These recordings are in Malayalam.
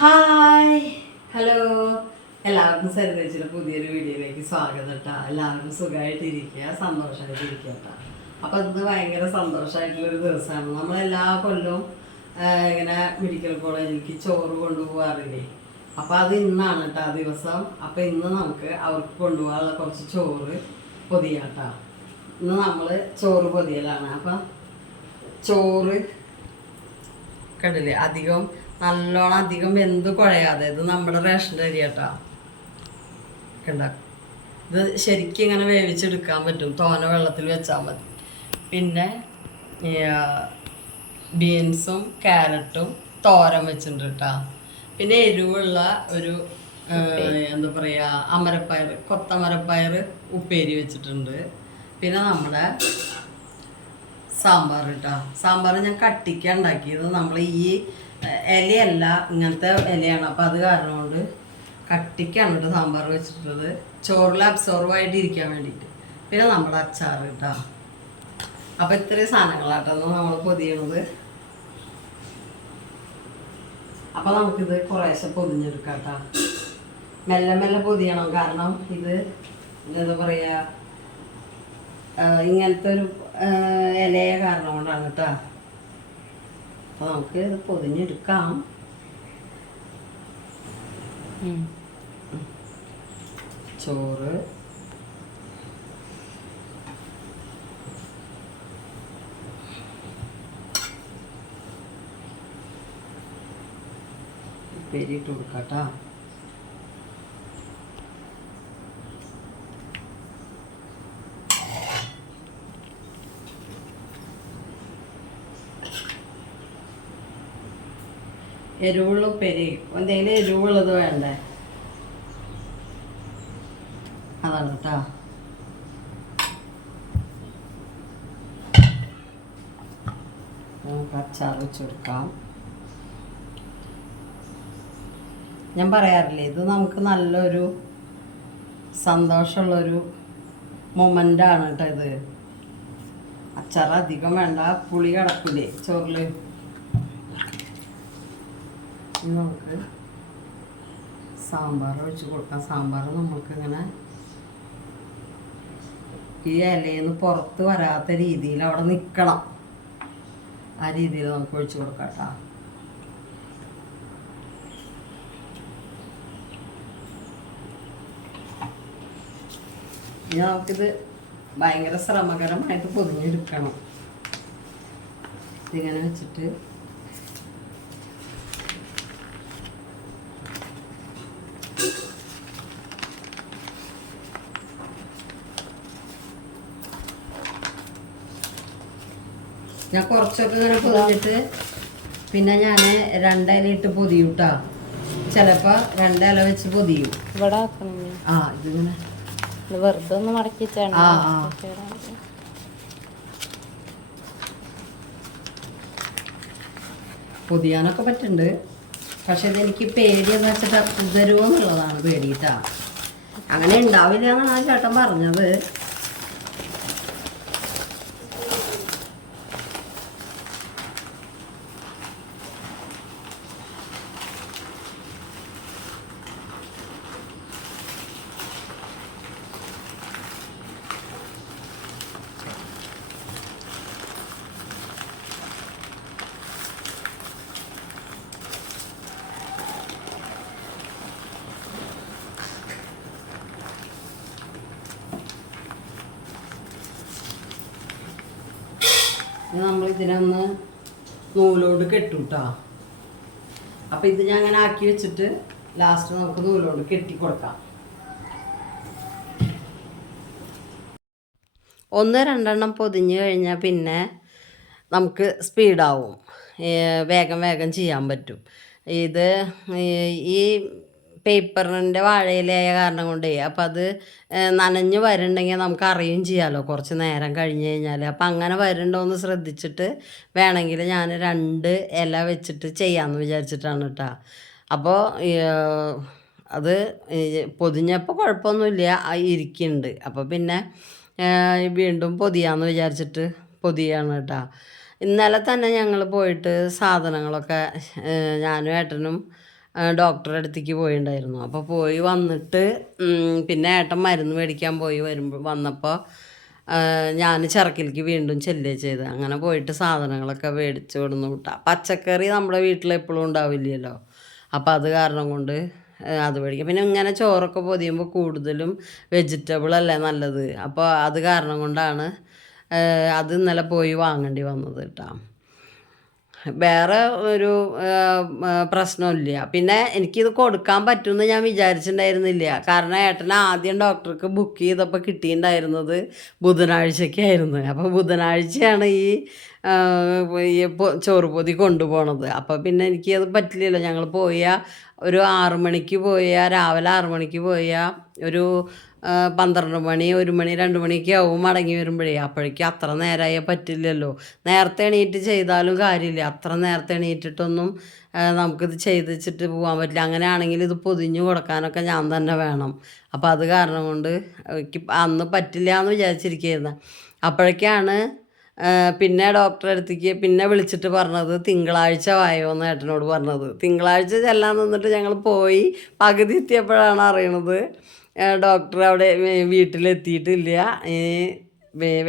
ഹായ് ഹലോ എല്ലാവർക്കും സെലിബ്രേറ്റിയുടെ പുതിയൊരു വീഡിയോയിലേക്ക് സ്വാഗതം കേട്ടോ എല്ലാവർക്കും സുഖമായിട്ടിരിക്കുക സന്തോഷമായിട്ടിരിക്കുക കേട്ടോ അപ്പം ഇത് ഭയങ്കര സന്തോഷമായിട്ടുള്ളൊരു ദിവസമാണ്. നമ്മൾ എല്ലാ കൊല്ലവും ഇങ്ങനെ മെഡിക്കൽ കോളേജിലേക്ക് ചോറ് കൊണ്ടുപോകാറില്ലേ അപ്പം അത് ഇന്നാണ് കേട്ടോ ആ ദിവസം. അപ്പം ഇന്ന് നമുക്ക് അവർക്ക് കൊണ്ടുപോകാനുള്ള കുറച്ച് ചോറ് പൊതിയാട്ടോ ഇന്ന് നമ്മൾ ചോറ് പൊതിയലാണ്. അപ്പം ചോറ് കണ്ടില്ലേ? അധികം നല്ലോണം അധികം വെന്ത് കുഴയാതെ. ഇത് നമ്മുടെ റേഷന്റെ അരി കേട്ടാ ഇത് ശരിക്കും ഇങ്ങനെ വേവിച്ചെടുക്കാൻ പറ്റും. തോന വെള്ളത്തിൽ വെച്ചാൽ മതി. പിന്നെ ബീൻസും ക്യാരറ്റും തോരൻ വെച്ചിട്ടുണ്ട് കേട്ടോ പിന്നെ എരിവുള്ള ഒരു എന്താ പറയുക അമരപ്പയർ കൊത്തമരപ്പയർ ഉപ്പേരി വെച്ചിട്ടുണ്ട്. പിന്നെ നമ്മുടെ സാമ്പാർ കേട്ടോ സാമ്പാർ ഞാൻ കട്ടിക്ക ഉണ്ടാക്കിയത്. നമ്മൾ ഈ ഇലയല്ല ഇങ്ങനത്തെ ഇലയാണ്. അപ്പം അത് കാരണം കൊണ്ട് കട്ടിക്കാണ് കേട്ടോ സാമ്പാർ വെച്ചിട്ടുള്ളത്. ചോറിൽ അബ്സോർവ് ആയിട്ട് ഇരിക്കാൻ വേണ്ടിയിട്ട്. പിന്നെ നമ്മുടെ അച്ചാർ കേട്ടോ. അപ്പം ഇത്രയും സാധനങ്ങളാട്ടോ നമ്മൾ പൊതിയണത്. അപ്പം നമുക്കിത് കുറേശ്ശെ പൊതിഞ്ഞെടുക്കാം കേട്ടോ. മെല്ലെ മെല്ലെ പൊതിയണം. കാരണം ഇത് എന്താ പറയുക ഇങ്ങനത്തെ ഒരു ഇലയ കാരണം കൊണ്ടാണ് കേട്ടോ. അപ്പോൾ നമുക്ക് ഇത് പൊതിഞ്ഞെടുക്കാം. ചോറ്. ഉപ്പേരിയിട്ട് കൊടുക്കാം കേട്ടോ എരിവുള്ള ഉപ്പേരി. എന്തെങ്കിലും എരിവുള്ളത് വേണ്ടേ? അതാണ് കേട്ടോ നമുക്ക് അച്ചാർ വെച്ച് ഞാൻ പറയാറില്ലേ ഇത് നമുക്ക് നല്ലൊരു സന്തോഷമുള്ളൊരു മൊമെന്റാണ് കേട്ടോ ഇത്. അച്ചാർ അധികം വേണ്ട പുളി കിടക്കില്ലേ ചോറിൽ നമുക്ക് സാമ്പാർ ഒഴിച്ച് കൊടുക്കാം. സാമ്പാർ നമ്മൾക്കിങ്ങനെ ഈ ഇലയിന്ന് പുറത്ത് വരാത്ത രീതിയിൽ അവിടെ നിൽക്കണം ആ രീതിയിൽ നമുക്ക് ഒഴിച്ചു കൊടുക്കാം കേട്ടോ. ഇനി നമുക്കിത് ഭയങ്കര ശ്രമകരമായിട്ട് പൊതിഞ്ഞെടുക്കണം. ഇതിങ്ങനെ വെച്ചിട്ട് ഞാൻ കുറച്ചൊക്കെ ഇങ്ങനെ പൊതിഞ്ഞിട്ട് പിന്നെ ഞാൻ രണ്ടില ഇട്ട് പൊതിയും കേട്ടോ ചിലപ്പോൾ രണ്ടില വെച്ച് പൊതിയും. ഇവിടെ ആ ഇതിങ്ങനെ. ഇത് വെറുതെ ഒന്ന് മടക്കി വെച്ചാണ്. ആ, ആ. പൊതിയാനൊക്കെ പറ്റുന്നുണ്ട്. പക്ഷെ ഇതെനിക്ക് പേടി എന്ന് വെച്ചിട്ട് തരുമോ എന്നുള്ളതാണ് പേടിയിട്ടാ അങ്ങനെ ഉണ്ടാവില്ല എന്നാണ് ചേട്ടൻ പറഞ്ഞത്. നമ്മൾ ഇതിനൊന്ന് നൂലോട് കെട്ടും കേട്ടോ അപ്പൊ ഇത് ഞാൻ അങ്ങനെ ആക്കി വെച്ചിട്ട് ലാസ്റ്റ് നമുക്ക് നൂലോട് കെട്ടി കൊടുക്കാം. ഒന്ന് രണ്ടെണ്ണം പൊതിഞ്ഞ് കഴിഞ്ഞാൽ പിന്നെ നമുക്ക് സ്പീഡാവും വേഗം വേഗം ചെയ്യാൻ പറ്റും. ഇത് ഈ പേപ്പറിന്റെ വാഴയിലായ കാരണം കൊണ്ടേ. അപ്പം അത് നനഞ്ഞ് വരുന്നുണ്ടെങ്കിൽ നമുക്ക് അറിയുകയും ചെയ്യാമല്ലോ കുറച്ച് നേരം കഴിഞ്ഞ് കഴിഞ്ഞാൽ അപ്പം അങ്ങനെ വരുന്നുണ്ടോ എന്ന് ശ്രദ്ധിച്ചിട്ട് വേണമെങ്കിൽ ഞാൻ രണ്ട് ഇല വെച്ചിട്ട് ചെയ്യാമെന്ന് വിചാരിച്ചിട്ടാണ് കേട്ടോ അപ്പോൾ അത് പൊതിഞ്ഞപ്പോൾ കുഴപ്പമൊന്നുമില്ല. ഇരിക്കുന്നുണ്ട്. അപ്പോൾ പിന്നെ വീണ്ടും പൊതിയാന്ന് വിചാരിച്ചിട്ട് പൊതിയാണ് കേട്ടോ ഇന്നലെ തന്നെ ഞങ്ങൾ പോയിട്ട് സാധനങ്ങളൊക്കെ ഞാനും ഏട്ടനും ഡോക്ടറുടെ അടുത്തേക്ക് പോയിണ്ടായിരുന്നു. അപ്പോൾ പോയി വന്നിട്ട് പിന്നെ ഏട്ടൻ മരുന്ന് മേടിക്കാൻ പോയി വരുമ്പോൾ വന്നപ്പോൾ ഞാൻ ചിറക്കിലേക്ക് വീണ്ടും ചെല്ലുക ചെയ്ത് അങ്ങനെ പോയിട്ട് സാധനങ്ങളൊക്കെ മേടിച്ച് കൊടുന്ന് വിട്ടാ. പച്ചക്കറി നമ്മുടെ വീട്ടിൽ എപ്പോഴും ഉണ്ടാവില്ലല്ലോ. അപ്പോൾ അത് കാരണം കൊണ്ട് അത് മേടിക്കും പിന്നെ ഇങ്ങനെ ചോറൊക്കെ പൊതിയുമ്പോൾ കൂടുതലും വെജിറ്റബിൾ അല്ലേ നല്ലത്. അപ്പോൾ അത് കാരണം കൊണ്ടാണ് അത് ഇന്നലെ പോയി വാങ്ങേണ്ടി വന്നത് കേട്ടോ. വേറെ ഒരു പ്രശ്നമില്ല പിന്നെ എനിക്കിത് കൊടുക്കാൻ പറ്റുമെന്ന് ഞാൻ വിചാരിച്ചിട്ടുണ്ടായിരുന്നില്ല. കാരണം ഏട്ടൻ ആദ്യം ഡോക്ടർക്ക് ബുക്ക് ചെയ്തപ്പോൾ കിട്ടിയിട്ടുണ്ടായിരുന്നത് ബുധനാഴ്ചയ്ക്കായിരുന്നു. അപ്പോൾ ബുധനാഴ്ചയാണ് ഈ ചോറ് പൊതി കൊണ്ടുപോണത്. അപ്പോൾ പിന്നെ എനിക്ക് അത് പറ്റില്ലല്ലോ. ഞങ്ങൾ പോയ ഒരു ആറുമണിക്ക് മണിക്ക് പോയ രാവിലെ ആറുമണിക്ക് മണിക്ക് പോയ ഒരു പന്ത്രണ്ട് മണി ഒരു മണി രണ്ട് മണിയൊക്കെ ആവും മടങ്ങി വരുമ്പോഴേ. അപ്പോഴേക്കും അത്ര നേരമായ പറ്റില്ലല്ലോ. നേരത്തെ എണീറ്റ് ചെയ്താലും കാര്യമില്ല. അത്ര നേരത്തെ എണീറ്റിട്ടൊന്നും നമുക്കിത് ചെയ്ത് വെച്ചിട്ട് പോകാൻ പറ്റില്ല. അങ്ങനെയാണെങ്കിൽ ഇത് പൊതിഞ്ഞു കൊടുക്കാനൊക്കെ ഞാൻ തന്നെ വേണം. അപ്പോൾ അത് കാരണം കൊണ്ട് എനിക്ക് അന്ന് പറ്റില്ല എന്ന് വിചാരിച്ചിരിക്കുന്നത് അപ്പോഴേക്കാണ് പിന്നെ ഡോക്ടറെ അടുത്തേക്ക് പിന്നെ വിളിച്ചിട്ട് പറഞ്ഞത് തിങ്കളാഴ്ച വായോ എന്ന് ഏട്ടനോട് പറഞ്ഞത്. തിങ്കളാഴ്ച ചെല്ലാൻ നിന്നിട്ട് ഞങ്ങൾ പോയി. പകുതി എത്തിയപ്പോഴാണ് അറിയണത്. ഡോക്ടർ അവിടെ വീട്ടിലെത്തിയിട്ടില്ല.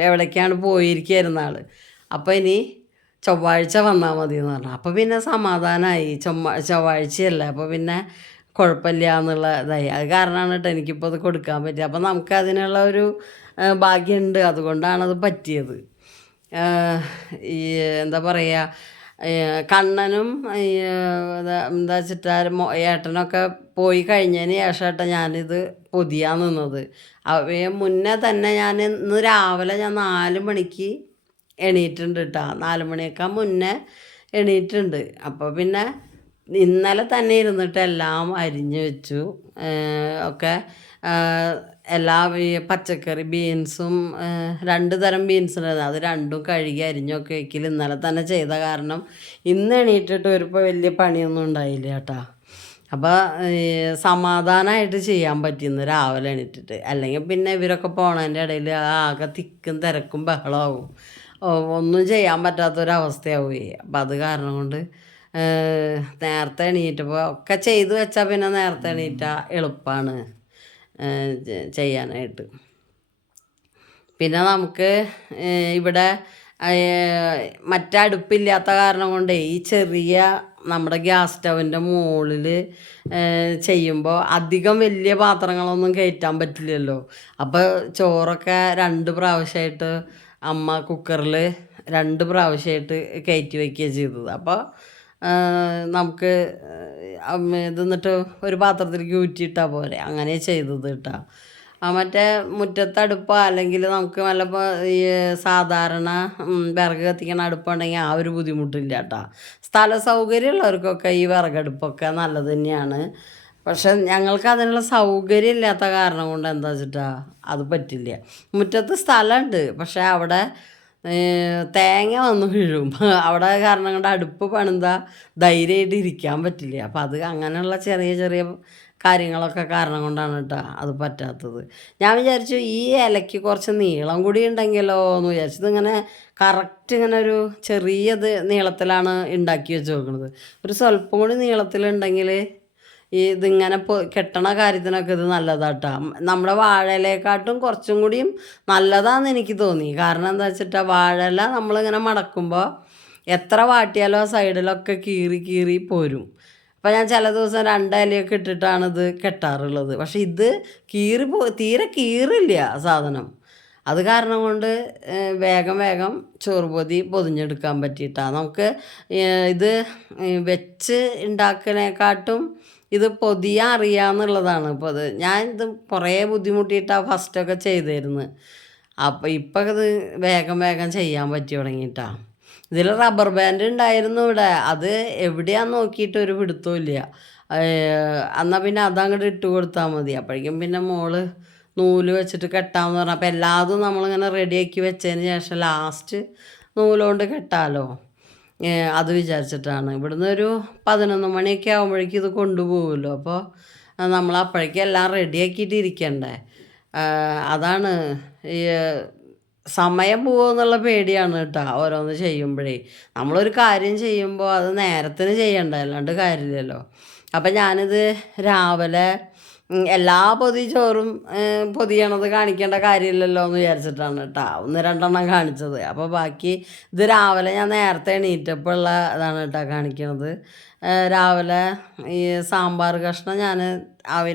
എവിടേക്കാണ് പോയിരിക്കുന്ന ആൾ അപ്പോൾ ഇനി ചൊവ്വാഴ്ച വന്നാൽ മതി എന്ന് പറഞ്ഞു. അപ്പോൾ പിന്നെ സമാധാനമായി ചൊവ്വ ചൊവ്വാഴ്ചയല്ല. അപ്പോൾ പിന്നെ കുഴപ്പമില്ല എന്നുള്ള ഇതായി. അത് കാരണമാണ് കേട്ടോ എനിക്കിപ്പോൾ അത് കൊടുക്കാൻ പറ്റിയത്. അപ്പോൾ നമുക്ക് അതിനുള്ള ഒരു ഭാഗ്യമുണ്ട്. അതുകൊണ്ടാണ് അത് പറ്റിയത്. ഈ എന്താ പറയുക കണ്ണനും എന്താ വെച്ചിട്ടാൽ ഏട്ടനൊക്കെ പോയി കഴിഞ്ഞതിന് ശേഷം ഏട്ടാ ഞാനിത് പൊതിയാൻ നിന്നത്. അവയെ മുന്നേ തന്നെ ഞാൻ ഇന്ന് രാവിലെ ഞാൻ നാല് മണിക്ക് എണീറ്റുണ്ട് കേട്ടോ നാല് മണിയൊക്കെ മുന്നേ എണീറ്റുണ്ട് അപ്പോൾ പിന്നെ ഇന്നലെ തന്നെ ഇരുന്നിട്ട് എല്ലാം അരിഞ്ഞു വെച്ചു. ഒക്കെ എല്ലാ പച്ചക്കറി ബീൻസും രണ്ട് തരം ബീൻസ് ഉണ്ടായിരുന്നു. അത് രണ്ടും കഴുകി അരിഞ്ഞൊക്കെ വെക്കൽ ഇന്നലെ തന്നെ ചെയ്ത കാരണം ഇന്ന് എണീറ്റിട്ട് വരുമ്പോൾ വലിയ പണിയൊന്നും ഉണ്ടായില്ല കേട്ടോ. അപ്പോൾ സമാധാനമായിട്ട് ചെയ്യാൻ പറ്റിയെന്ന് രാവിലെ എണീറ്റിട്ട്. അല്ലെങ്കിൽ പിന്നെ ഇവരൊക്കെ പോണതിന്റെ ഇടയിൽ ആകെ തിക്കും തിരക്കും ബഹളമാവും ഒന്നും ചെയ്യാൻ പറ്റാത്തൊരവസ്ഥയാവുകയെ അപ്പം അത് കാരണം കൊണ്ട് നേരത്തെ എണീറ്റപ്പോൾ ഒക്കെ ചെയ്തു വെച്ചാൽ പിന്നെ നേരത്തെ എണീറ്റാൽ എളുപ്പമാണ് ചെയ്യാനായിട്ട്. പിന്നെ നമുക്ക് ഇവിടെ മറ്റടുപ്പില്ലാത്ത കാരണം കൊണ്ട് ഈ ചെറിയ നമ്മുടെ ഗ്യാസ് സ്റ്റവിന്റെ മുകളിൽ ചെയ്യുമ്പോൾ അധികം വലിയ പാത്രങ്ങളൊന്നും കയറ്റാൻ പറ്റില്ലല്ലോ. അപ്പോൾ ചോറൊക്കെ രണ്ട് പ്രാവശ്യമായിട്ട് അമ്മ കുക്കറിൽ രണ്ട് പ്രാവശ്യമായിട്ട് കയറ്റി വയ്ക്കുകയാണ് ചെയ്തത്. അപ്പോൾ നമുക്ക് ഇത് എന്നിട്ട് ഒരു പാത്രത്തിലേക്ക് ഊറ്റിയിട്ടാൽ പോരെ. അങ്ങനെ ചെയ്തത് കേട്ടോ. ആ മറ്റേ മുറ്റത്തടുപ്പോ അല്ലെങ്കിൽ നമുക്ക് വല്ല ഈ സാധാരണ വിറക് കത്തിക്കണ അടുപ്പുണ്ടെങ്കിൽ ആ ഒരു ബുദ്ധിമുട്ടില്ല കേട്ടോ. സ്ഥല സൗകര്യമുള്ളവർക്കൊക്കെ ഈ വിറകടുപ്പൊക്കെ നല്ലത് തന്നെയാണ്. പക്ഷെ ഞങ്ങൾക്ക് അതിനുള്ള സൗകര്യം ഇല്ലാത്ത കാരണം കൊണ്ട് എന്താ വെച്ചിട്ടാ അത് പറ്റില്ല. മുറ്റത്ത് സ്ഥലമുണ്ട് പക്ഷെ അവിടെ തേങ്ങ വന്ന് വീഴും അവിടെ കാരണം കൊണ്ട് അടുപ്പ് പണിതാ ധൈര്യമായിട്ട് ഇരിക്കാൻ പറ്റില്ല. അപ്പം അത് അങ്ങനെയുള്ള ചെറിയ ചെറിയ കാര്യങ്ങളൊക്കെ കാരണം കൊണ്ടാണ് കേട്ടോ അത് പറ്റാത്തത്. ഞാൻ വിചാരിച്ചു ഈ ഇലയ്ക്ക് കുറച്ച് നീളം കൂടി ഉണ്ടെങ്കിലോ എന്ന് വിചാരിച്ചു. ഇതിങ്ങനെ കറക്റ്റ് ഇങ്ങനെ ഒരു ചെറിയത് നീളത്തിലാണ് ഉണ്ടാക്കി വെച്ച് നോക്കുന്നത് ഒരു സ്വല്പം കൂടി നീളത്തിലുണ്ടെങ്കിൽ ഈ ഇതിങ്ങനെ കെട്ടണ കാര്യത്തിനൊക്കെ ഇത് നല്ലതാട്ടാ. നമ്മുടെ വാഴയിലേക്കാട്ടും കുറച്ചും കൂടിയും നല്ലതാന്ന് എനിക്ക് തോന്നി. കാരണം എന്താ വെച്ചിട്ടാ വാഴയില നമ്മളിങ്ങനെ മടക്കുമ്പോൾ എത്ര വാട്ടിയാലും സൈഡിലൊക്കെ കീറി കീറി പോരും. അപ്പോൾ ഞാൻ ചില ദിവസം രണ്ട് ഇലയൊക്കെ ഇട്ടിട്ടാണ് ഇത് കെട്ടാറുള്ളത്. പക്ഷെ ഇത് കീറി പോ തീരെ കീറില്ല സാധനം. അത് കാരണം കൊണ്ട് വേഗം വേഗം ചോറ് പൊതി പൊതിഞ്ഞെടുക്കാൻ പറ്റിയിട്ടാണ് നമുക്ക് ഇത് വെച്ച് ഉണ്ടാക്കുന്നതിനെക്കാട്ടും ഇത് പൊതിയ അറിയാന്നുള്ളതാണ്. ഇപ്പോൾ അത് ഞാൻ ഇത് കുറേ ബുദ്ധിമുട്ടിയിട്ടാണ് ഫസ്റ്റൊക്കെ ചെയ്തിരുന്നത് അപ്പോൾ ഇപ്പം ഇത് വേഗം വേഗം ചെയ്യാൻ പറ്റി തുടങ്ങിയിട്ടാണ് ഇതിൽ റബ്ബർ ബാൻഡ് ഉണ്ടായിരുന്നു ഇവിടെ. അത് എവിടെയാന്ന് നോക്കിയിട്ട് ഒരു പിടുത്തവും ഇല്ല. എന്നാൽ പിന്നെ അതങ്ങോട്ട് ഇട്ട് കൊടുത്താൽ മതി. അപ്പോഴേക്കും പിന്നെ മോൾ നൂൽ വെച്ചിട്ട് കെട്ടാമെന്ന് പറഞ്ഞു. അപ്പോൾ എല്ലാതും നമ്മളിങ്ങനെ റെഡിയാക്കി വെച്ചതിന് ശേഷം ലാസ്റ്റ് നൂലുകൊണ്ട് കെട്ടാലോ. ഏ, അത് വിചാരിച്ചിട്ടാണ്. ഇവിടുന്ന് ഒരു പതിനൊന്ന് മണിയൊക്കെ ആകുമ്പോഴേക്കും ഇത് കൊണ്ടുപോകുമല്ലോ അപ്പോൾ നമ്മൾ അപ്പോഴേക്കും എല്ലാം റെഡിയാക്കിയിട്ട് ഇരിക്കണ്ടേ അതാണ് ഈ സമയം പോകുമെന്നുള്ള പേടിയാണ് കേട്ടോ ഓരോന്ന് ചെയ്യുമ്പോഴേ. നമ്മളൊരു കാര്യം ചെയ്യുമ്പോൾ അത് നേരത്തിന് ചെയ്യണ്ട അല്ലാണ്ട് കാര്യമില്ലല്ലോ. അപ്പം ഞാനിത് രാവിലെ എല്ലാ പൊതി ചോറും പൊതിയണത് കാണിക്കേണ്ട കാര്യമില്ലല്ലോ എന്ന് വിചാരിച്ചിട്ടാണ് കേട്ടോ ഒന്ന് രണ്ടെണ്ണം കാണിച്ചത്. അപ്പോൾ ബാക്കി ഇത് രാവിലെ ഞാൻ നേരത്തെ എണീറ്റപ്പോൾ ഉള്ള ഇതാണ് കേട്ടോ കാണിക്കണത്. രാവിലെ ഈ സാമ്പാർ കഷ്ണം ഞാൻ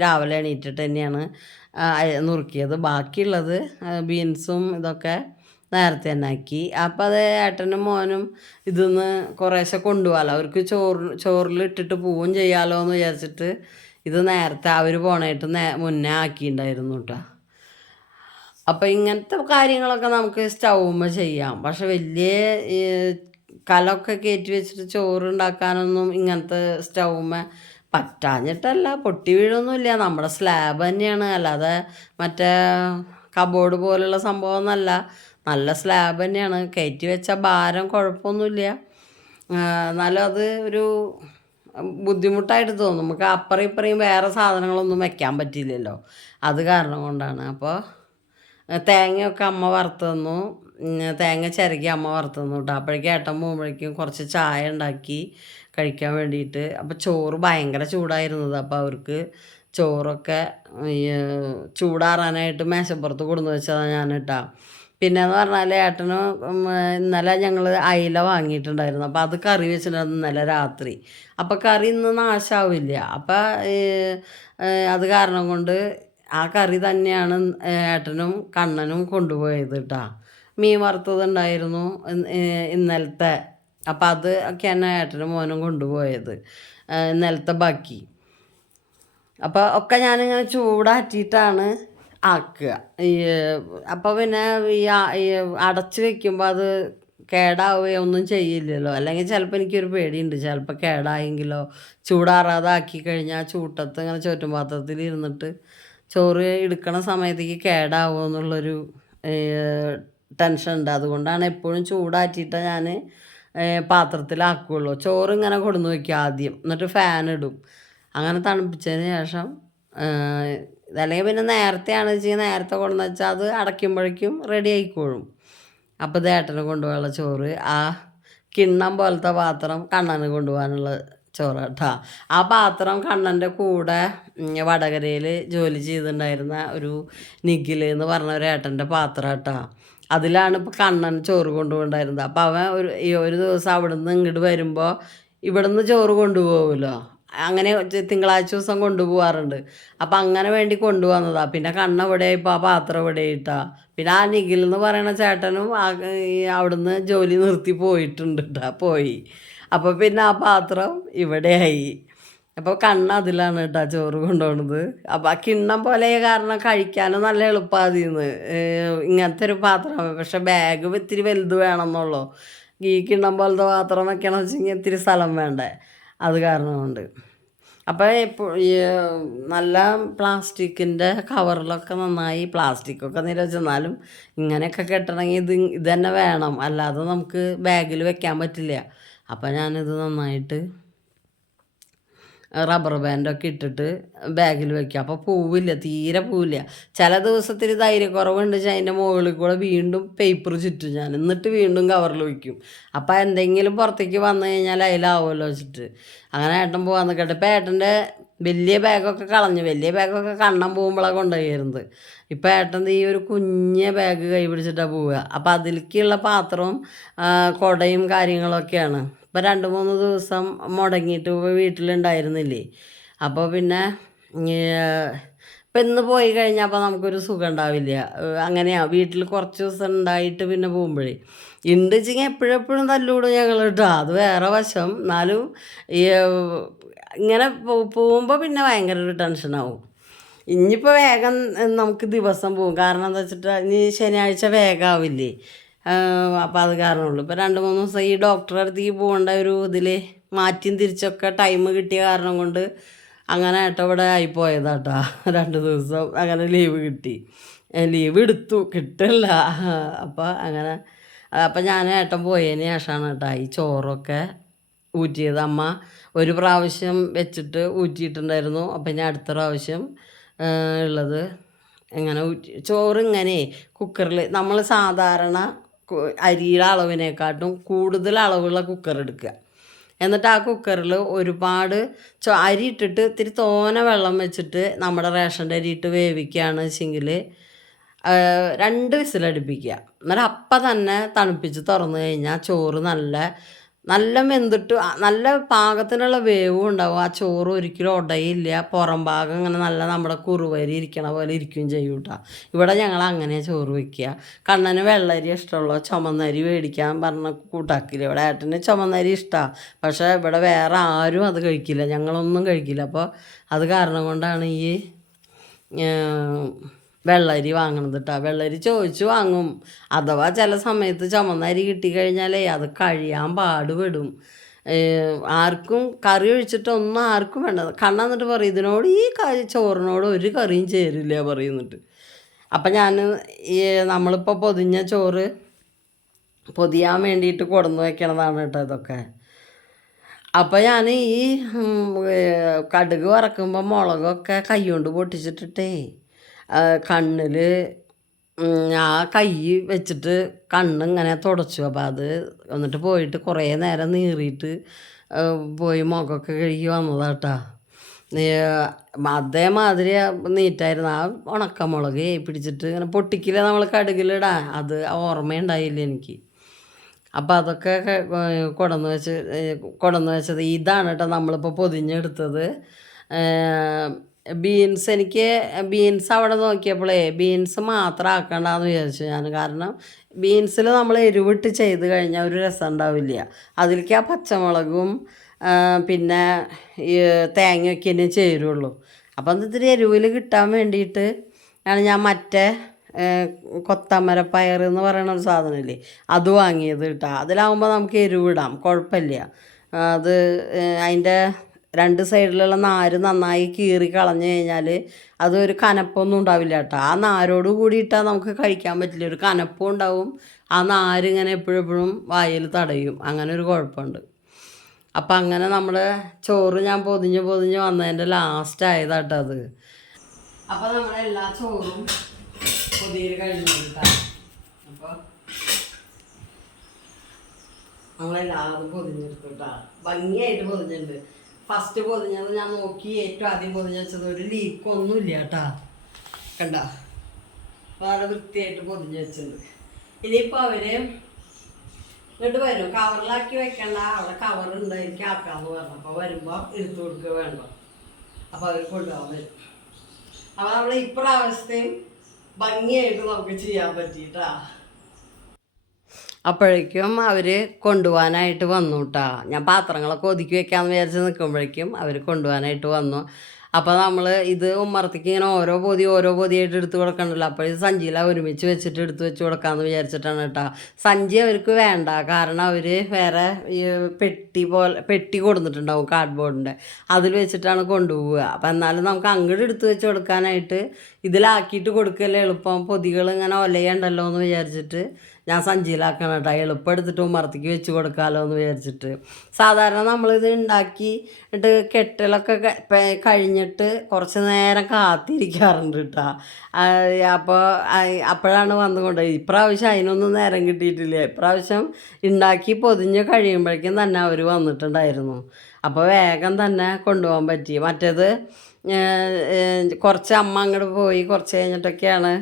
രാവിലെ എണീറ്റിട്ട് തന്നെയാണ് നുറുക്കിയത്. ബാക്കിയുള്ളത് ബീൻസും ഇതൊക്കെ നേരത്തെ തന്നെ ആക്കി. അപ്പോൾ അത് ഏട്ടനും മോനും ഇതൊന്ന് കുറേശ്ശെ കൊണ്ടുപോകാമല്ലോ അവർക്ക് ചോറ് ചോറിൽ ഇട്ടിട്ട് പോവും ചെയ്യാമല്ലോ എന്ന് വിചാരിച്ചിട്ട് ഇത് നേരത്തെ അവർ പോണായിട്ട് നേ മുന്നേ ആക്കിയിട്ടുണ്ടായിരുന്നു കേട്ടോ അപ്പം ഇങ്ങനത്തെ കാര്യങ്ങളൊക്കെ നമുക്ക് സ്റ്റൗമ്മ ചെയ്യാം. പക്ഷെ വലിയ കലമൊക്കെ കയറ്റി വെച്ചിട്ട് ചോറ് ഉണ്ടാക്കാനൊന്നും ഇങ്ങനത്തെ സ്റ്റൗമ്മ പറ്റാഞ്ഞിട്ടല്ല. പൊട്ടി വീഴൊന്നുമില്ല നമ്മുടെ സ്ലാബ് തന്നെയാണ്. അല്ലാതെ മറ്റേ കബോർഡ് പോലുള്ള സംഭവമൊന്നുമല്ല നല്ല സ്ലാബ് തന്നെയാണ്. കയറ്റി വെച്ച ഭാരം കുഴപ്പമൊന്നുമില്ല എന്നാലും അത് ഒരു ബുദ്ധിമുട്ടായിട്ട് തോന്നും. നമുക്ക് അപ്പുറം ഇപ്പുറയും വേറെ സാധനങ്ങളൊന്നും വെക്കാൻ പറ്റിയില്ലല്ലോ. അത് കാരണം കൊണ്ടാണ്. അപ്പോൾ തേങ്ങയൊക്കെ അമ്മ വറുത്ത് തന്നു. തേങ്ങ ചിരകി അമ്മ വറുത്ത് തന്നു കേട്ടോ. അപ്പോഴേക്കും ഏട്ടൻ പോകുമ്പോഴേക്കും കുറച്ച് ചായ ഉണ്ടാക്കി കഴിക്കാൻ വേണ്ടിയിട്ട്. അപ്പോൾ ചോറ് ഭയങ്കര ചൂടായിരുന്നത്. അപ്പോൾ അവർക്ക് ചോറൊക്കെ ചൂടാറാനായിട്ട് മേശപ്പുറത്ത് കൊടുന്ന് വെച്ചതാണ് ഞാൻ കേട്ടോ. പിന്നെന്ന് പറഞ്ഞാൽ ഏട്ടന് ഇന്നലെ ഞങ്ങൾ അയില വാങ്ങിയിട്ടുണ്ടായിരുന്നു. അപ്പോൾ അത് കറി വെച്ചിട്ടുണ്ടായിരുന്നു ഇന്നലെ രാത്രി. അപ്പോൾ കറി ഇന്ന് നാശാവില്ല. അപ്പോൾ അത് കാരണം കൊണ്ട് ആ കറി തന്നെയാണ് ഏട്ടനും കണ്ണനും കൊണ്ടുപോയത് കേട്ടോ മീൻ വറുത്തതുണ്ടായിരുന്നു ഇന്നലത്തെ. അപ്പം അത് ഒക്കെയാണ് ഏട്ടനും മോനും കൊണ്ടുപോയത് ഇന്നലത്തെ ബാക്കി. അപ്പോൾ ഒക്കെ ഞാനിങ്ങനെ ചൂടാറ്റിയിട്ടാണ് ആക്കുക. ഈ അപ്പോൾ പിന്നെ ഈ അടച്ചു വെക്കുമ്പോൾ അത് കേടാവുകയോ ഒന്നും ചെയ്യില്ലല്ലോ. അല്ലെങ്കിൽ ചിലപ്പോൾ എനിക്കൊരു പേടിയുണ്ട്. ചിലപ്പോൾ കേടായെങ്കിലോ ചൂടാറാതെ ആക്കി കഴിഞ്ഞാൽ ചൂട്ടത്ത് ഇങ്ങനെ ചോറ്റും പാത്രത്തിൽ ഇരുന്നിട്ട് ചോറ് എടുക്കണ സമയത്തേക്ക് കേടാവുമോ എന്നുള്ളൊരു ടെൻഷൻ ഉണ്ട്. അതുകൊണ്ടാണ് എപ്പോഴും ചൂടാറ്റിയിട്ട് ഞാൻ പാത്രത്തിലാക്കുകയുള്ളൂ ചോറ് ഇങ്ങനെ കൊടുന്ന് വയ്ക്കും ആദ്യം. എന്നിട്ട് ഫാൻ ഇടും. അങ്ങനെ തണുപ്പിച്ചതിന് ശേഷം ഏഹ്, അല്ലെങ്കിൽ പിന്നെ നേരത്തെയാണ് വെച്ചാൽ നേരത്തെ കൊണ്ടുവന്ന് വെച്ചാൽ അത് അടയ്ക്കുമ്പോഴേക്കും റെഡി ആയിക്കോളും. അപ്പോൾ ഇത് കൊണ്ടുപോകാനുള്ള ചോറ് ആ കിണ്ണം പോലത്തെ പാത്രം കണ്ണന് കൊണ്ടുപോകാനുള്ള ചോറ് കേട്ടോ. ആ പാത്രം കണ്ണന്റെ കൂടെ വടകരയിൽ ജോലി ചെയ്തിട്ടുണ്ടായിരുന്ന ഒരു നിഖിൽ എന്ന് പറഞ്ഞ ഒരു ഏട്ടന്റെ പാത്രം കേട്ടോ. അതിലാണ് ഇപ്പോൾ കണ്ണൻ ചോറ് കൊണ്ടുപോകണ്ടായിരുന്നത്. അപ്പോൾ അവൻ ഒരു ഈ ഒരു ദിവസം അവിടെ നിന്ന് ഇങ്ങോട്ട് വരുമ്പോൾ ഇവിടെ നിന്ന് ചോറ് കൊണ്ടുപോകുമല്ലോ. അങ്ങനെ തിങ്കളാഴ്ച ദിവസം കൊണ്ടുപോകാറുണ്ട് അപ്പം അങ്ങനെ വേണ്ടി കൊണ്ടുവന്നതാണ് പിന്നെ കണ്ണ ഇവിടെ ഇപ്പോൾ ആ പാത്രം ഇവിടെ ഇട്ടാ പിന്നെ ആ നിഖിൽ എന്ന് പറയുന്ന ചേട്ടനും അവിടുന്ന് ജോലി നിർത്തി പോയിട്ടുണ്ട് ട്ടാ പോയി. അപ്പോൾ പിന്നെ ആ പാത്രം ഇവിടെയായി. അപ്പോൾ കണ്ണ് അതിലാണ് കേട്ടോ ചോറ് കൊണ്ടുപോകുന്നത് അപ്പോൾ ആ കിണ്ണം പോലെ കാരണം കഴിക്കാനും നല്ല എളുപ്പമാതിന്ന് ഇങ്ങനത്തെ ഒരു പാത്രം. പക്ഷെ ബാഗ് ഇത്തിരി വലുത് വേണമെന്നുള്ളൂ. ഈ കിണ്ണം പോലത്തെ പാത്രം വെക്കണമെന്ന് വെച്ചെങ്കിൽ ഇത്തിരി സ്ഥലം വേണ്ടേ. അത് കാരണമുണ്ട്. അപ്പം അപ്പോൾ ഇപ്പോൾ നല്ല പ്ലാസ്റ്റിക്കിന്റെ കവറിലൊക്കെ നന്നായി പ്ലാസ്റ്റിക്കൊക്കെ നിരവധി എന്നാലും ഇങ്ങനെയൊക്കെ കെട്ടണമെങ്കിൽ ഇത് ഇത് തന്നെ വേണം. അല്ലാതെ നമുക്ക് ബാഗിൽ വെക്കാൻ പറ്റില്ല. അപ്പോൾ ഞാനിത് നന്നായിട്ട് റബ്ബർ ബാൻഡൊക്കെ ഇട്ടിട്ട് ബാഗിൽ വെക്കുക അപ്പോൾ പൂവില്ല തീരെ പൂവില്ല. ചില ദിവസത്തിൽ ധൈര്യക്കുറവുണ്ട് വെച്ചാൽ അതിന്റെ മുകളിൽ കൂടെ വീണ്ടും പേപ്പർ ചുറ്റും ഞാൻ. എന്നിട്ട് വീണ്ടും കവറിൽ വയ്ക്കും അപ്പോൾ എന്തെങ്കിലും പുറത്തേക്ക് വന്നു കഴിഞ്ഞാൽ അതിലാവുമല്ലോ വെച്ചിട്ട്. അങ്ങനെ ഏട്ടൻ പോകാൻ നിൽക്കട്ടെ ഇപ്പം ഏട്ടന്റെ വലിയ ബാഗൊക്കെ കളഞ്ഞു. വലിയ ബാഗൊക്കെ കണ്ണം പോകുമ്പോഴാണ് കൊണ്ടുപോയിരുന്നത് ഇപ്പം ഏട്ടന്റെ ഈ ഒരു കുഞ്ഞ ബാഗ് കൈ പിടിച്ചിട്ടാണ് പോവുക. അപ്പോൾ അതിലേക്കുള്ള പാത്രവും കുടയും കാര്യങ്ങളൊക്കെയാണ്. ഇപ്പം രണ്ട് മൂന്ന് ദിവസം മുടങ്ങിയിട്ട് വീട്ടിലുണ്ടായിരുന്നില്ലേ? അപ്പോൾ പിന്നെ ഇപ്പം ഇന്ന് പോയി കഴിഞ്ഞാൽ അപ്പോൾ നമുക്കൊരു സുഖം ഉണ്ടാവില്ല. അങ്ങനെയാണ് വീട്ടിൽ കുറച്ച് ദിവസം ഉണ്ടായിട്ട് പിന്നെ പോകുമ്പോഴേ. ഉണ്ട് വെച്ചെങ്കിൽ എപ്പോഴും എപ്പോഴും തല്ലൂടും ഞങ്ങൾ കേട്ടോ അത് വേറെ വശം. എന്നാലും ഇങ്ങനെ പോകുമ്പോൾ പിന്നെ ഭയങ്കര ഒരു ടെൻഷനാവും ഇനിയിപ്പോൾ വേഗം നമുക്ക് ദിവസം പോകും. കാരണം എന്താ വെച്ചിട്ട് ഇനി ശനിയാഴ്ച വേഗമാവില്ലേ അപ്പോൾ അത് കാരണമുള്ളൂ ഇപ്പോൾ രണ്ട് മൂന്ന് ദിവസം ഈ ഡോക്ടറെ അടുത്തേക്ക് പോകേണ്ട ഒരു ഇതിൽ മാറ്റിയും തിരിച്ചൊക്കെ ടൈം കിട്ടിയ കാരണം കൊണ്ട് അങ്ങനെ ഏട്ടൻ ഇവിടെ ആയിപ്പോയതാട്ടാ രണ്ട് ദിവസം അങ്ങനെ ലീവ് കിട്ടി. ലീവ് എടുത്തു. കിട്ടില്ല. അപ്പോൾ അങ്ങനെ അപ്പം ഞാൻ ഏട്ടൻ പോയതിന് ശേഷമാണ് കേട്ടോ ഈ ചോറൊക്കെ ഊറ്റിയത്. അമ്മ ഒരു പ്രാവശ്യം വെച്ചിട്ട് ഊറ്റിയിട്ടുണ്ടായിരുന്നു. അപ്പം ഞാൻ അടുത്ത പ്രാവശ്യം ഉള്ളത് എങ്ങനെ ഊറ്റി ചോറ് ഇങ്ങനെ കുക്കറിൽ നമ്മൾ സാധാരണ അരിയുടെ അളവിനെക്കാട്ടും കൂടുതൽ അളവുള്ള കുക്കർ എടുക്കുക. എന്നിട്ട് ആ കുക്കറിൽ ഒരുപാട് അരി ഇട്ടിട്ട് ഇത്തിരി തോന വെള്ളം വെച്ചിട്ട് നമ്മുടെ റേഷന്റെ അരി ഇട്ട് വേവിക്കുകയാണ് വെച്ചെങ്കിൽ രണ്ട് വിസിലടുപ്പിക്കുക. എന്നിട്ട് അപ്പം തന്നെ തണുപ്പിച്ച് തുറന്നു കഴിഞ്ഞാൽ ചോറ് നല്ല നല്ല വെന്തിട്ട് നല്ല പാകത്തിനുള്ള വേവും ഉണ്ടാവും ആ ചോറ് ഒരിക്കലും ഉടയില്ല പുറം ഭാഗം ഇങ്ങനെ നല്ല നമ്മുടെ കുറുവരി ഇരിക്കണ പോലെ ഇരിക്കുകയും ചെയ്യും കേട്ടോ. ഇവിടെ ഞങ്ങൾ അങ്ങനെ ചോറ് വയ്ക്കുക കണ്ണന് വെള്ളരി ഇഷ്ടമുള്ളൂ ചുമന്നരി മേടിക്കാൻ പറഞ്ഞ കൂട്ടാക്കില്ല? ഇവിടെ ഏട്ടന് ചുമന്നരി ഇഷ്ടമാണ് പക്ഷേ ഇവിടെ വേറെ ആരും അത് കഴിക്കില്ല. ഞങ്ങളൊന്നും കഴിക്കില്ല. അപ്പോൾ അത് കാരണം കൊണ്ടാണ് ഈ വെള്ളരി വാങ്ങണത് കേട്ടോ വെള്ളരി ചോദിച്ചു വാങ്ങും. അഥവാ ചില സമയത്ത് ചുമന്നരി കിട്ടിക്കഴിഞ്ഞാലേ അത് കഴിയാൻ പാടുപെടും. ആർക്കും കറി ഒഴിച്ചിട്ടൊന്നും ആർക്കും വേണ്ട. കണ്ണ എന്നിട്ട് പറയും ഇതിനോട് ഈ കറി ചോറിനോട് ഒരു കറിയും ചേരില്ല പറയുന്നുണ്ട് അപ്പം ഞാൻ ഈ നമ്മളിപ്പോൾ പൊതിഞ്ഞ ചോറ് പൊതിയാൻ വേണ്ടിയിട്ട് കൊടുന്നു വെക്കണതാണ് കേട്ടോ ഇതൊക്കെ. അപ്പോൾ ഞാൻ ഈ കടുക് വറക്കുമ്പോൾ മുളകൊക്കെ കൈ കൊണ്ട് പൊട്ടിച്ചിട്ടിട്ടേ കണ്ണിൽ ആ കൈ വെച്ചിട്ട് കണ്ണ് ഇങ്ങനെ തുടച്ചു. അപ്പോൾ അത് എന്നിട്ട് പോയിട്ട് കുറേ നേരം നീറിയിട്ട് പോയി മുഖമൊക്കെ കഴുകി വന്നതാട്ടാ. അതേമാതിരി നീറ്റായിരുന്നു. ആ ഉണക്കമുളക് പിടിച്ചിട്ട് ഇങ്ങനെ പൊട്ടിക്കില്ല നമ്മൾ കടുകിലിടാ അത് ഓർമ്മയുണ്ടായില്ല എനിക്ക്. അപ്പോൾ അതൊക്കെ കൊടന്ന് വെച്ച് കൊടന്ന് വെച്ചത് ഇതാണ് കേട്ടോ നമ്മളിപ്പോൾ പൊതിഞ്ഞെടുത്തത്. ബീൻസ് എനിക്ക് ബീൻസ് അവിടെ നോക്കിയപ്പോഴേ ബീൻസ് മാത്രം ആക്കണ്ടെന്ന് വിചാരിച്ചു ഞാൻ. കാരണം ബീൻസിൽ നമ്മൾ എരിവിട്ട് ചെയ്ത് കഴിഞ്ഞാൽ ഒരു രസം ഉണ്ടാവില്ല. അതിലേക്ക് ആ പച്ചമുളകും പിന്നെ ഈ തേങ്ങയൊക്കെ തന്നെ ചേരുള്ളൂ. അപ്പം അത് ഇത്തിരി എരിവിൽ കിട്ടാൻ വേണ്ടിയിട്ട് ആണ് ഞാൻ മറ്റേ കൊത്തമര പയർ എന്ന് പറയുന്ന ഒരു സാധനമില്ലേ അത് വാങ്ങിയത് കേട്ടോ. അതിലാവുമ്പോൾ നമുക്ക് എരിവിടാം കുഴപ്പമില്ല. അത് അതിന്റെ രണ്ട് സൈഡിലുള്ള നാര് നന്നായി കീറി കളഞ്ഞു കഴിഞ്ഞാൽ അതൊരു കനപ്പൊന്നും ഉണ്ടാവില്ല കേട്ടോ. ആ നാരോട് കൂടിയിട്ടാൽ നമുക്ക് കഴിക്കാൻ പറ്റില്ല. ഒരു കനപ്പും ഉണ്ടാവും. ആ നാര് ഇങ്ങനെ എപ്പോഴും എപ്പോഴും വായിൽ തടയും. അങ്ങനെ ഒരു കുഴപ്പമുണ്ട്. അപ്പം അങ്ങനെ നമ്മുടെ ചോറ് ഞാൻ പൊതിഞ്ഞ് പൊതിഞ്ഞ് വന്നതിന്റെ ലാസ്റ്റ് ആയതാട്ടോ അത്. അപ്പം നമ്മുടെ എല്ലാ ചോറും പൊതിയിൽ കഴിഞ്ഞിട്ടാ അപ്പോൾ നമ്മളെല്ലാതും പൊതിഞ്ഞെടുത്തുട്ടാ ഭംഗിയായിട്ട് പൊതിഞ്ഞിട്ടുണ്ട്. ഫസ്റ്റ് പൊതിഞ്ഞത് ഞാൻ നോക്കി ഏറ്റവും ആദ്യം പൊതിഞ്ഞ് വെച്ചത് ഒരു ലീക്കൊന്നും ഇല്ല കേട്ടാ. കണ്ട? വളരെ വൃത്തിയായിട്ട് പൊതിഞ്ഞ് വെച്ചത്. ഇനിയിപ്പോൾ അവർ ഇങ്ങോട്ട് വരും. കവറിലാക്കി വെക്കണ്ട. അവിടെ കവറുണ്ട് എനിക്ക് ആക്കാന്ന് പറഞ്ഞു. അപ്പോൾ വരുമ്പോൾ എടുത്തു കൊടുക്കുക വേണ്ട. അപ്പോൾ അവർ കൊണ്ടുപോകാൻ വരും. അപ്പോൾ നമ്മൾ ഇപ്രാവശ്യത്തെയും ഭംഗിയായിട്ട് നമുക്ക് ചെയ്യാൻ പറ്റിയിട്ടാ. അപ്പോഴേക്കും അവർ കൊണ്ടുപോകാനായിട്ട് വന്നു കേട്ടോ ഞാൻ പാത്രങ്ങളൊക്കെ ഒതുക്കി വെക്കാമെന്ന് വിചാരിച്ച് നിൽക്കുമ്പോഴേക്കും അവർ കൊണ്ടുപോകാനായിട്ട് വന്നു. അപ്പോൾ നമ്മൾ ഇത് ഉമ്മറത്തേക്ക് ഇങ്ങനെ ഓരോ പൊതി ഓരോ പൊതിയായിട്ട് എടുത്ത് കൊടുക്കണ്ടല്ലോ. അപ്പോൾ ഇത് സഞ്ചിയിൽ ഒരുമിച്ച് വെച്ചിട്ട് എടുത്ത് വെച്ച് കൊടുക്കാമെന്ന് വിചാരിച്ചിട്ടാണ് കേട്ടോ സഞ്ചി അവർക്ക് വേണ്ട. കാരണം അവർ വേറെ പെട്ടി പോലെ പെട്ടി കൊടുത്തിട്ടുണ്ടാവും കാർഡ്ബോർഡിന്റെ അതിൽ വെച്ചിട്ടാണ് കൊണ്ടുപോവുക. അപ്പോൾ എന്നാലും നമുക്ക് അങ്ങോട്ട് എടുത്ത് വെച്ച് കൊടുക്കാനായിട്ട് ഇതിലാക്കിയിട്ട് കൊടുക്കല്ലേ എളുപ്പം. പൊതികൾ ഇങ്ങനെ ഒലയുണ്ടല്ലോ എന്ന് വിചാരിച്ചിട്ട് ഞാൻ സഞ്ചിയിലാക്കണം കേട്ടോ. എളുപ്പം എടുത്തിട്ട് ഉമ്മറത്തേക്ക് വെച്ച് കൊടുക്കാമല്ലോ എന്ന് വിചാരിച്ചിട്ട്. സാധാരണ നമ്മളിത് ഉണ്ടാക്കി ഇട്ട് കെട്ടലൊക്കെ കഴിഞ്ഞിട്ട് കുറച്ച് നേരം കാത്തിരിക്കാറുണ്ട് കേട്ടോ. അപ്പോൾ അപ്പോഴാണ് വന്നുകൊണ്ട് ഇപ്രാവശ്യം അതിനൊന്നും നേരം കിട്ടിയിട്ടില്ല. ഇപ്രാവശ്യം ഉണ്ടാക്കി പൊതിഞ്ഞ് കഴിയുമ്പോഴേക്കും തന്നെ അവർ വന്നിട്ടുണ്ടായിരുന്നു. അപ്പോൾ വേഗം തന്നെ കൊണ്ടുപോകാൻ പറ്റി. മറ്റേത് കുറച്ച് അമ്മ അങ്ങോട്ട് പോയി കുറച്ച് കഴിഞ്ഞിട്ടൊക്കെയാണ്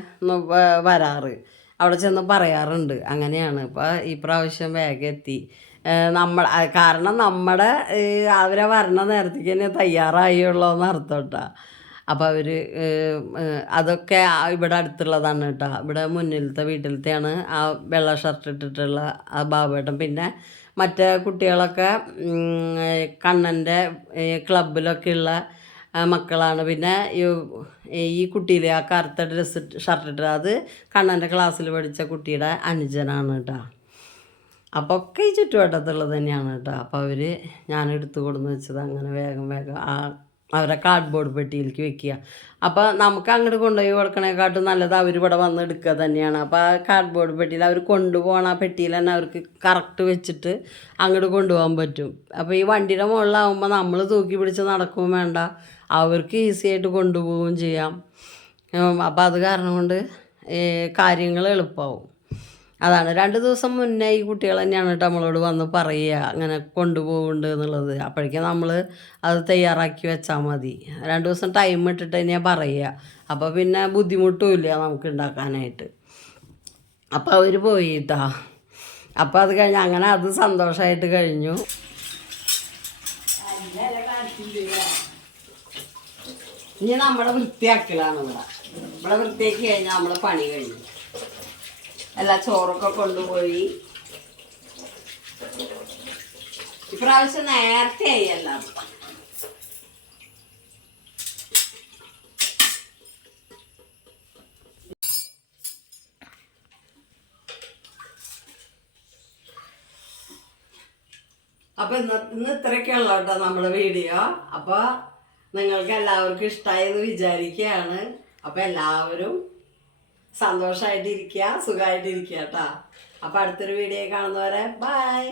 വരാറ്. അവിടെ ചെന്ന് പറയാറുണ്ട്. അങ്ങനെയാണ്. ഇപ്പോൾ ഈ പ്രാവശ്യം വേഗം എത്തി. നമ്മൾ കാരണം നമ്മുടെ അവരെ വരണ നേരത്തേക്ക് തന്നെ തയ്യാറായുള്ളൂന്ന് അർത്ഥം കേട്ടോ അപ്പോൾ അവർ അതൊക്കെ ഇവിടെ അടുത്തുള്ളതാണ് കേട്ടോ. ഇവിടെ മുന്നിലത്തെ വീട്ടിലത്തെയാണ് ആ വെള്ള ഷർട്ട് ഇട്ടിട്ടുള്ള ആ ബാബേട്ടൻ പിന്നെ മറ്റേ കുട്ടികളൊക്കെ കണ്ണന്റെ ക്ലബിലൊക്കെ ഉള്ള ആ, മക്കളാണ്. പിന്നെ ഈ- കുട്ടിയിലെ ആ കറുത്ത ഡ്രസ്സ് ഷർട്ട് ഇട്ടത് അത് കണ്ണന്റെ ക്ലാസ്സിൽ പഠിച്ച കുട്ടിയുടെ അനുജനാണ് കേട്ടോ അപ്പോൾ ഒക്കെ ഈ ചുറ്റുവട്ടത്തുള്ളത് തന്നെയാണ് കേട്ടോ അപ്പോൾ അവർ ഞാൻ എടുത്തു കൊടുന്ന് വെച്ചത് അങ്ങനെ വേഗം വേഗം ആ അവരെ കാർഡ്ബോർഡ് പെട്ടിയിലേക്ക് വെക്കുക. അപ്പോൾ നമുക്ക് അങ്ങോട്ട് കൊണ്ടുപോയി കൊടുക്കണേക്കാട്ടും നല്ലത് അവർ ഇവിടെ വന്ന് എടുക്കുക തന്നെയാണ്. അപ്പോൾ ആ കാർഡ്ബോർഡ് പെട്ടിയിൽ അവർ കൊണ്ടുപോകണം ആ പെട്ടിയിൽ തന്നെ അവർക്ക് കറക്റ്റ് വെച്ചിട്ട് അങ്ങോട്ട് കൊണ്ടുപോകാൻ പറ്റും. അപ്പോൾ ഈ വണ്ടിയുടെ മുകളിലാവുമ്പോൾ നമ്മൾ തൂക്കി പിടിച്ച് നടക്കുകയും വേണ്ട. അവർക്ക് ഈസി ആയിട്ട് കൊണ്ടുപോവുകയും ചെയ്യാം. അപ്പം അത് കാരണം കൊണ്ട് കാര്യങ്ങൾ എളുപ്പമാവും അതാണ്. രണ്ട് ദിവസം മുന്നേ ഈ കുട്ടികൾ തന്നെയാണ് കേട്ടോ നമ്മളോട് വന്ന് പറയുക അങ്ങനെ കൊണ്ടുപോകുന്നുണ്ട് എന്നുള്ളത്. അപ്പോഴേക്കും നമ്മൾ അത് തയ്യാറാക്കി വെച്ചാൽ മതി. രണ്ട് ദിവസം ടൈം ഇട്ടിട്ട് തന്നെയാണ് പറയുക. അപ്പോൾ പിന്നെ ബുദ്ധിമുട്ടുമില്ല നമുക്ക് ഉണ്ടാക്കാനായിട്ട് അപ്പോൾ അവർ പോയിട്ടാ അപ്പോൾ അത് കഴിഞ്ഞ് അങ്ങനെ അത് സന്തോഷമായിട്ട് കഴിഞ്ഞു. ഇനി നമ്മളെ വൃത്തിയാക്കലാണ് ഇവിടെ. ഇവിടെ വൃത്തിയാക്കി കഴിഞ്ഞാൽ നമ്മളെ പണി കഴിഞ്ഞു. എല്ലാ ചോറൊക്കെ കൊണ്ടുപോയി. ഇപ്രാവശ്യം നേരത്തെ ആയി എല്ലാം. അപ്പൊ ഇന്ന് ഇന്ന് ഇത്രയൊക്കെയുള്ള കേട്ടോ നമ്മുടെ വീഡിയോ. അപ്പൊ നിങ്ങൾക്ക് എല്ലാവർക്കും ഇഷ്ടമായെന്ന് വിചാരിക്കുകയാണ്. അപ്പൊ എല്ലാവരും സന്തോഷമായിട്ടിരിക്കുക സുഖമായിട്ടിരിക്കുക കേട്ടോ. അപ്പൊ അടുത്തൊരു വീഡിയോ കാണുന്നവരെ ബൈ